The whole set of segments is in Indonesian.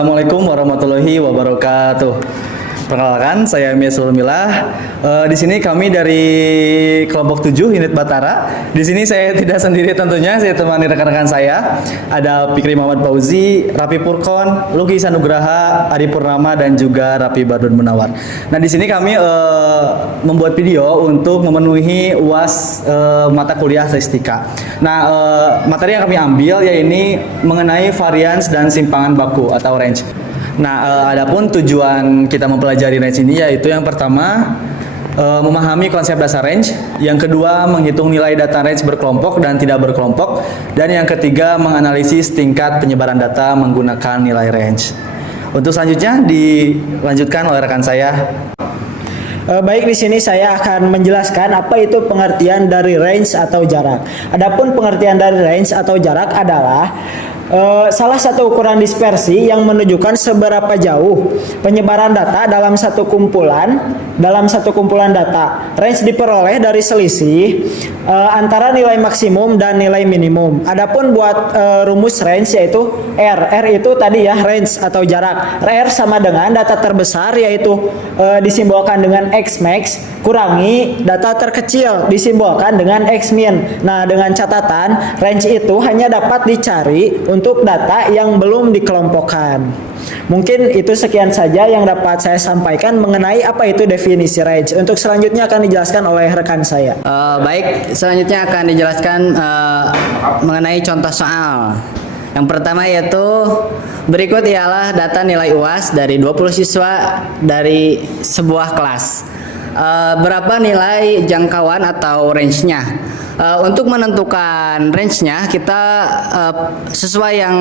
Assalamualaikum warahmatullahi wabarakatuh. Perkenalkan, saya Mies Urmilah. Di sini kami dari kelompok 7 unit Batara. Di sini saya tidak sendiri tentunya, saya temani rekan-rekan saya. Ada Fikri Muhammad Fauzi, Rapi Purkon, Luki Sanugraha, Adi Purnama, dan juga Rapi Badun Munawar. Nah, di sini kami membuat video untuk memenuhi UAS mata kuliah statistika. Nah, materi yang kami ambil yaitu mengenai varians dan simpangan baku atau range. Nah, adapun tujuan kita mempelajari range ini yaitu yang pertama memahami konsep dasar range, yang kedua menghitung nilai data range berkelompok dan tidak berkelompok, dan yang ketiga menganalisis tingkat penyebaran data menggunakan nilai range. Untuk selanjutnya dilanjutkan oleh rekan saya. Baik, di sini saya akan menjelaskan apa itu pengertian dari range atau jarak. Adapun pengertian dari range atau jarak adalah salah satu ukuran dispersi yang menunjukkan seberapa jauh penyebaran data dalam satu kumpulan data. Range diperoleh dari selisih antara nilai maksimum dan nilai minimum. Adapun buat rumus range yaitu R itu tadi ya, range atau jarak. R sama dengan data terbesar yaitu disimbolkan dengan X max kurangi data terkecil disimbolkan dengan X min. Nah, dengan catatan range itu hanya dapat dicari untuk data yang belum dikelompokkan. Mungkin itu sekian saja yang dapat saya sampaikan mengenai apa itu definisi range. Untuk selanjutnya akan dijelaskan oleh rekan saya. Baik, selanjutnya akan dijelaskan mengenai contoh soal. Yang pertama yaitu berikut ialah data nilai UAS dari 20 siswa dari sebuah kelas. Berapa nilai jangkauan atau range-nya? Untuk menentukan range-nya kita sesuai yang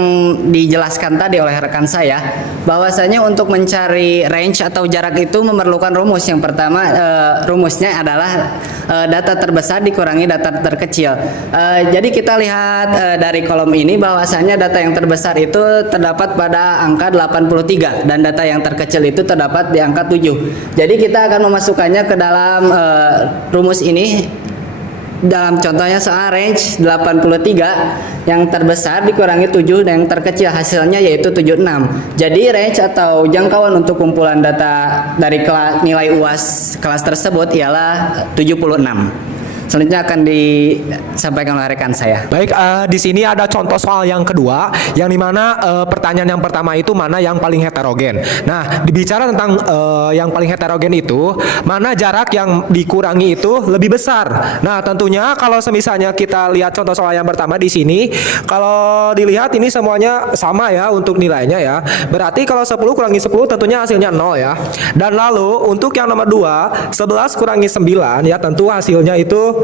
dijelaskan tadi oleh rekan saya, bahwasanya untuk mencari range atau jarak itu memerlukan rumus. Yang pertama rumusnya adalah data terbesar dikurangi data terkecil. Jadi kita lihat dari kolom ini bahwasanya data yang terbesar itu terdapat pada angka 83 dan data yang terkecil itu terdapat di angka 7. Jadi kita akan memasukkannya ke dalam rumus ini. Dalam contohnya soal range 83 yang terbesar dikurangi 7 dan yang terkecil hasilnya yaitu 76. Jadi range atau jangkauan untuk kumpulan data dari nilai UAS kelas tersebut ialah 76. Selanjutnya akan disampaikan oleh rekan saya. Baik, di sini ada contoh soal yang kedua, yang dimana pertanyaan yang pertama itu mana yang paling heterogen. Nah, dibicara tentang yang paling heterogen itu, mana jarak yang dikurangi itu lebih besar. Nah, tentunya kalau semisalnya kita lihat contoh soal yang pertama di sini, kalau dilihat ini semuanya sama ya untuk nilainya ya. Berarti kalau 10 kurangi 10 tentunya hasilnya 0 ya. Dan lalu untuk yang nomor 2, 11 kurangi 9 ya, tentu hasilnya itu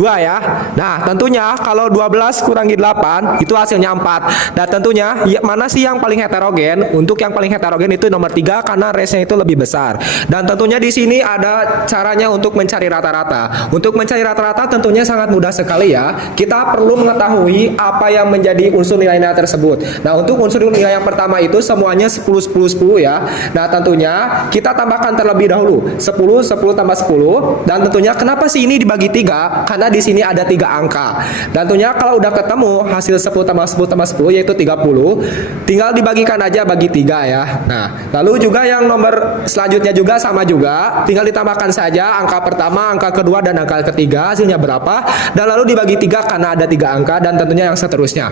2 ya. Nah, tentunya kalau 12 kurangi 8 itu hasilnya 4. Dan tentunya ya, mana sih yang paling heterogen? Untuk yang paling heterogen itu nomor 3 karena range-nya itu lebih besar. Dan tentunya di sini ada caranya untuk mencari rata-rata. Untuk mencari rata-rata tentunya sangat mudah sekali ya. Kita perlu mengetahui apa yang menjadi unsur nilai-nilai tersebut. Nah, untuk unsur nilai yang pertama itu semuanya 10 10 10 ya. Nah, tentunya kita tambahkan terlebih dahulu 10 10 tambah 10, dan tentunya kenapa sih ini dibagi 3? Karena di sini ada 3 angka. Dan tentunya kalau udah ketemu hasil 10 tambah 10 tambah 10 yaitu 30, tinggal dibagikan aja bagi 3 ya. Nah, lalu juga yang nomor selanjutnya juga sama juga, tinggal ditambahkan saja angka pertama, angka kedua, dan angka ketiga hasilnya berapa, dan lalu dibagi 3 karena ada 3 angka, dan tentunya yang seterusnya.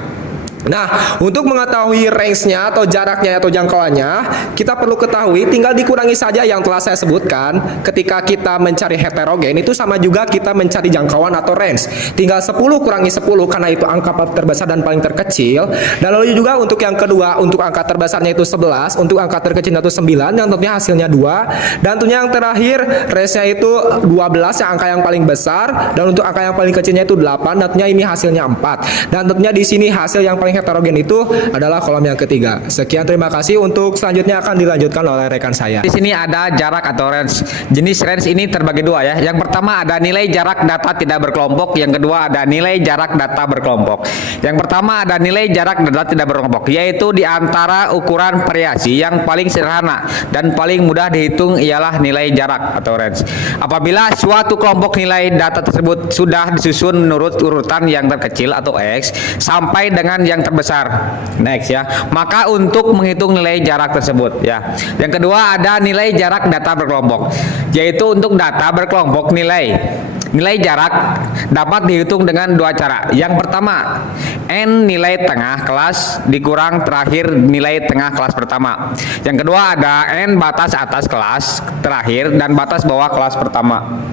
Nah, untuk mengetahui range-nya atau jaraknya atau jangkauannya, kita perlu ketahui tinggal dikurangi saja yang telah saya sebutkan. Ketika kita mencari heterogen itu sama juga kita mencari jangkauan atau range. Tinggal 10 kurangi 10 karena itu angka terbesar dan paling terkecil. Dan lalu juga untuk yang kedua, untuk angka terbesarnya itu 11, untuk angka terkecilnya itu 9, dan tentunya hasilnya 2. Dan tentunya yang terakhir range-nya itu 12 yang angka yang paling besar, dan untuk angka yang paling kecilnya itu 8, dan tentunya ini hasilnya 4. Dan tentunya di sini hasil yang paling heterogen itu adalah kolom yang ketiga. Sekian, terima kasih. Untuk selanjutnya akan dilanjutkan oleh rekan saya. Di sini ada jarak atau range. Jenis range ini terbagi 2 ya. Yang pertama ada nilai jarak data tidak berkelompok, yang kedua ada nilai jarak data berkelompok. Yang pertama ada nilai jarak data tidak berkelompok, yaitu di antara ukuran variasi yang paling sederhana dan paling mudah dihitung ialah nilai jarak atau range. Apabila suatu kelompok nilai data tersebut sudah disusun menurut urutan yang terkecil atau X sampai dengan yang yang terbesar. Next ya. Maka untuk menghitung nilai jarak tersebut ya. Yang kedua ada nilai jarak data berkelompok, yaitu untuk data berkelompok nilai jarak dapat dihitung dengan dua cara. Yang pertama, N nilai tengah kelas dikurang terakhir nilai tengah kelas pertama. Yang kedua ada N batas atas kelas terakhir dan batas bawah kelas pertama.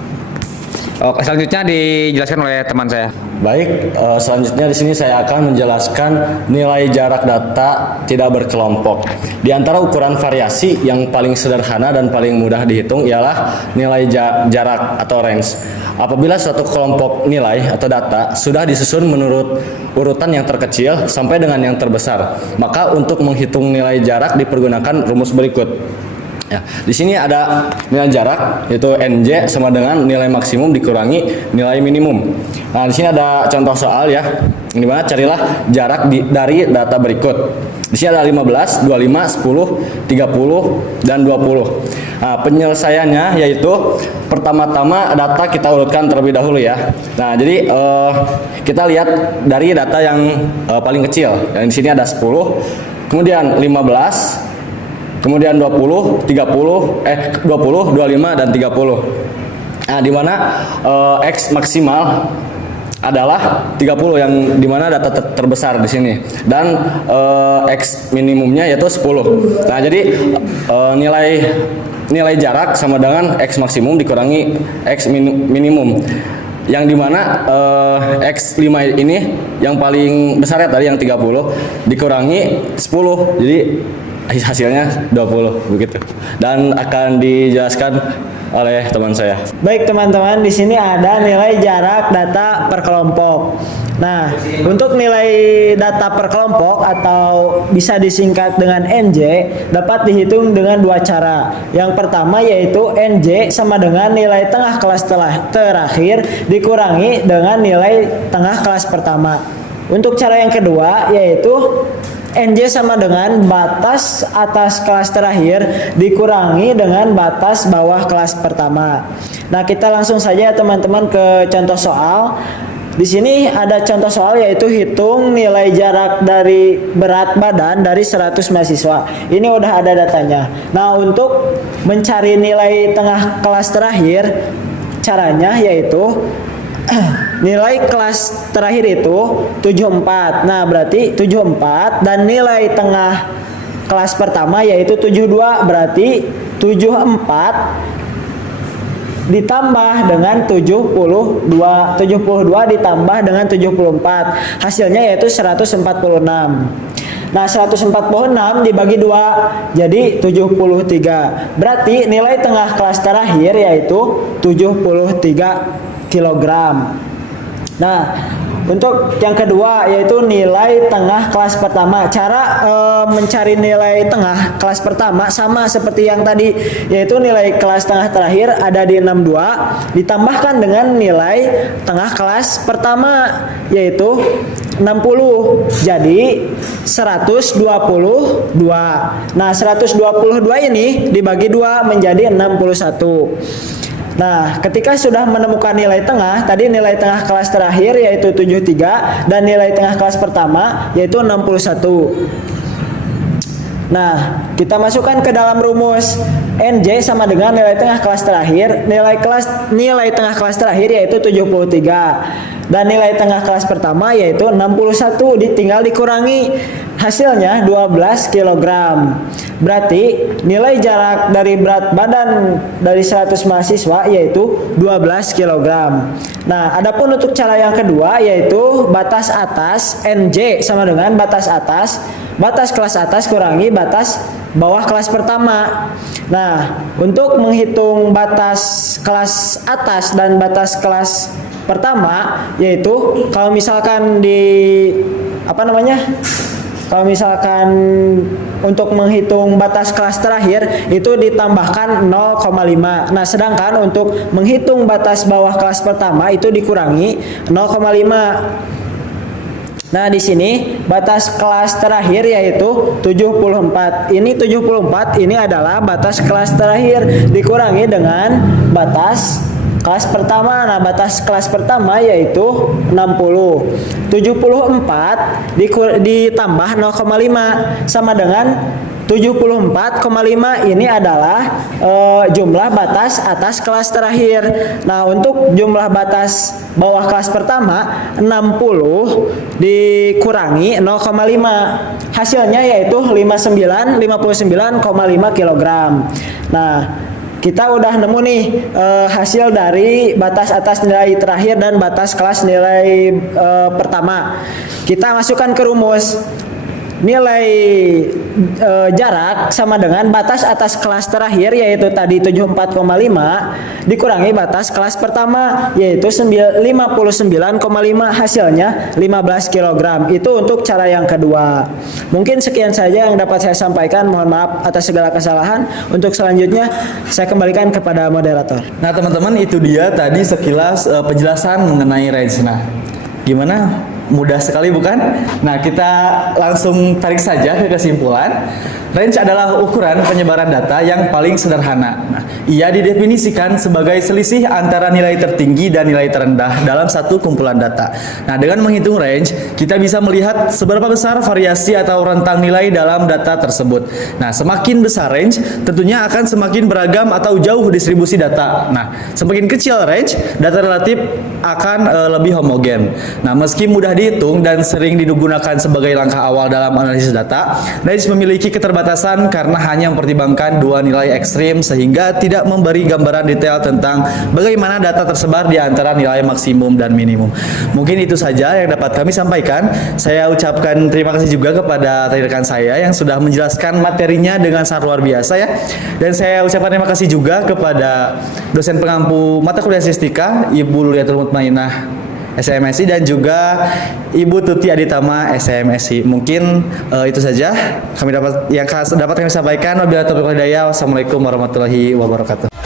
Oke, selanjutnya dijelaskan oleh teman saya. Baik, selanjutnya di sini saya akan menjelaskan nilai jarak data tidak berkelompok. Di antara ukuran variasi yang paling sederhana dan paling mudah dihitung ialah nilai jarak atau range. Apabila suatu kelompok nilai atau data sudah disusun menurut urutan yang terkecil sampai dengan yang terbesar, maka untuk menghitung nilai jarak dipergunakan rumus berikut. Ya, di sini ada nilai jarak yaitu NJ sama dengan nilai maksimum dikurangi nilai minimum. Nah, di sini ada contoh soal ya. Di mana carilah jarak dari data berikut. Di sini ada 15, 25, 10, 30 dan 20. Nah, penyelesaiannya yaitu pertama-tama data kita urutkan terlebih dahulu ya. Nah, jadi kita lihat dari data yang paling kecil. Dan di sini ada 10, kemudian 15, kemudian 20, 20, 25 dan 30. Nah, di mana X maksimal adalah 30 yang di mana data terbesar di sini dan X minimumnya yaitu 10. Nah, jadi nilai jarak sama dengan X maksimum dikurangi X minimum. Yang dimana X5 ini yang paling besar ya tadi yang 30 dikurangi 10. Jadi hasilnya 20 begitu. Dan akan dijelaskan oleh teman saya. Baik teman-teman, di sini ada nilai jarak data per kelompok. Nah, untuk nilai data per kelompok atau bisa disingkat dengan NJ dapat dihitung dengan dua cara. Yang pertama yaitu NJ sama dengan nilai tengah kelas terakhir dikurangi dengan nilai tengah kelas pertama. Untuk cara yang kedua yaitu NJ sama dengan batas atas kelas terakhir dikurangi dengan batas bawah kelas pertama. Nah, kita langsung saja teman-teman ke contoh soal. Di sini ada contoh soal yaitu hitung nilai jarak dari berat badan dari 100 mahasiswa. Ini udah ada datanya. Nah, untuk mencari nilai tengah kelas terakhir, caranya yaitu nilai kelas terakhir itu 74. Nah, berarti 74 dan nilai tengah kelas pertama yaitu 72, berarti 74 ditambah dengan 72 ditambah dengan 74, hasilnya yaitu 146. Nah, 146 dibagi 2 jadi 73. Berarti nilai tengah kelas terakhir yaitu 73 kilogram. Nah, untuk yang kedua yaitu nilai tengah kelas pertama. Cara mencari nilai tengah kelas pertama sama seperti yang tadi, yaitu nilai kelas tengah terakhir ada di 62 ditambahkan dengan nilai tengah kelas pertama yaitu 60. Jadi 122. Nah, 122 ini dibagi 2 menjadi 61. Nah, ketika sudah menemukan nilai tengah, tadi nilai tengah kelas terakhir yaitu 73 dan nilai tengah kelas pertama yaitu 61. Nah, kita masukkan ke dalam rumus. NJ sama dengan nilai tengah kelas terakhir, nilai tengah kelas terakhir yaitu 73 dan nilai tengah kelas pertama yaitu 61 tinggal dikurangi, hasilnya 12 kg. Berarti nilai jarak dari berat badan dari 100 mahasiswa yaitu 12 kg. Nah, adapun untuk cara yang kedua yaitu batas atas NJ sama dengan batas kelas atas kurangi batas bawah kelas pertama. Nah, untuk menghitung batas kelas atas dan batas kelas pertama yaitu kalau misalkan kalau misalkan untuk menghitung batas kelas terakhir itu ditambahkan 0,5. Nah, sedangkan untuk menghitung batas bawah kelas pertama itu dikurangi 0,5. Nah, di sini batas kelas terakhir yaitu 74. Ini 74 ini adalah batas kelas terakhir dikurangi dengan batas Kelas pertama, nah batas kelas pertama yaitu 60. 74 ditambah 0,5 sama dengan 74,5. Ini adalah jumlah batas atas kelas terakhir. Nah, untuk jumlah batas bawah kelas pertama 60 dikurangi 0,5. Hasilnya yaitu 59,5 kg. Nah, kita udah nemu nih hasil dari batas atas nilai terakhir dan batas kelas nilai pertama. Kita masukkan ke rumus. Nilai jarak sama dengan batas atas kelas terakhir yaitu tadi 74,5 dikurangi batas kelas pertama yaitu 59,5, hasilnya 15 kg. Itu untuk cara yang kedua. Mungkin sekian saja yang dapat saya sampaikan. Mohon maaf atas segala kesalahan. Untuk selanjutnya saya kembalikan kepada moderator. Nah teman-teman, itu dia tadi sekilas penjelasan mengenai range. Nah gimana? Mudah sekali bukan? Nah kita langsung tarik saja ke kesimpulan. Range adalah ukuran penyebaran data yang paling sederhana. Nah, ia didefinisikan sebagai selisih antara nilai tertinggi dan nilai terendah dalam satu kumpulan data. Nah, dengan menghitung range, kita bisa melihat seberapa besar variasi atau rentang nilai dalam data tersebut. Nah, semakin besar range, tentunya akan semakin beragam atau jauh distribusi data. Nah, semakin kecil range, data relatif akan lebih homogen. Nah, meski mudah dihitung dan sering digunakan sebagai langkah awal dalam analisis data, range memiliki keterbatasan karena hanya mempertimbangkan dua nilai ekstrim sehingga tidak memberi gambaran detail tentang bagaimana data tersebar di antara nilai maksimum dan minimum. Mungkin itu saja yang dapat kami sampaikan. Saya ucapkan terima kasih juga kepada rekan saya yang sudah menjelaskan materinya dengan sangat luar biasa ya. Dan saya ucapkan terima kasih juga kepada dosen pengampu mata kuliah statistika Ibu Luliatul Mutmainah SMSI dan juga Ibu Tuti Aditama SMSI. Mungkin itu saja dapat kami sampaikan. Wabillahi taufiq wal hidayah. Wassalamualaikum warahmatullahi wabarakatuh.